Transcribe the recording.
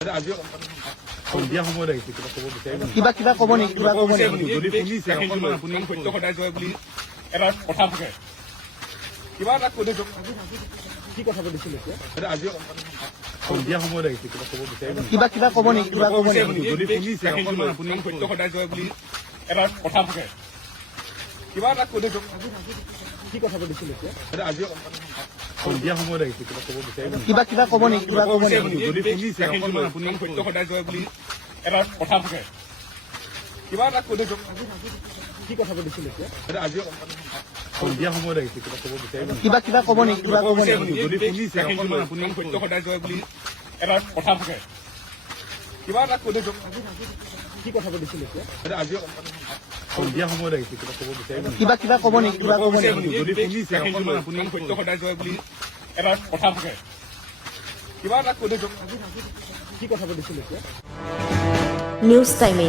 আজি সন্ধিয়া সময়ত আহিছে কিবা কিবা ক'ব নেকি কিবা ক'ব নেকি যদি শুনিছে আপুনি সত্য সদায় জয় বুলি এটা কথা থাকে কিবা এটা কৈ দিয়ক কি কথা পাতিছিল আজি সন্ধিয়া সময়ত আহিছে কিবা কিবা ক'ব নেকি কিবা ক'ব নেকি যদি শুনিছে আপুনি সত্য সদায় জয় বুলি এটা কথা থাকে কিবা এটা কৈ দিয়ক কি কথা পাতিছিল আজি সন্ধিয়া সময়ত আহিছে কিবা কিবা ক'ব নেকি কিবা ক'ব নেকি যদি শুনিছে আপুনি সত্য সদায় জয় বুলি এটা কথা থাকে কিবা এটা কৈ দিয়ক কি কথা পাতিছিল আজি সন্ধিয়া সময়ত আহিছে কিবা কিবা ক'ব নেকি কিবা ক'ব নেকি যদি শুনিছে আপুনি সত্য সদায় জয় বুলি এটা কথা থাকে কিবা এটা কৈ দিয়ক কি কথা পাতিছিল আজি সন্ধিয়া সময়ত আহিছে কিবা কিবা ক'ব নেকি কিবা ক'ব নেকি যদি শুনিছে আপুনি সত্য সদায় জয় বুলি এটা কথা থাকে কিবা এটা কৈ দিয়ক কি কথা পাতিছিল নিউজ টাইমে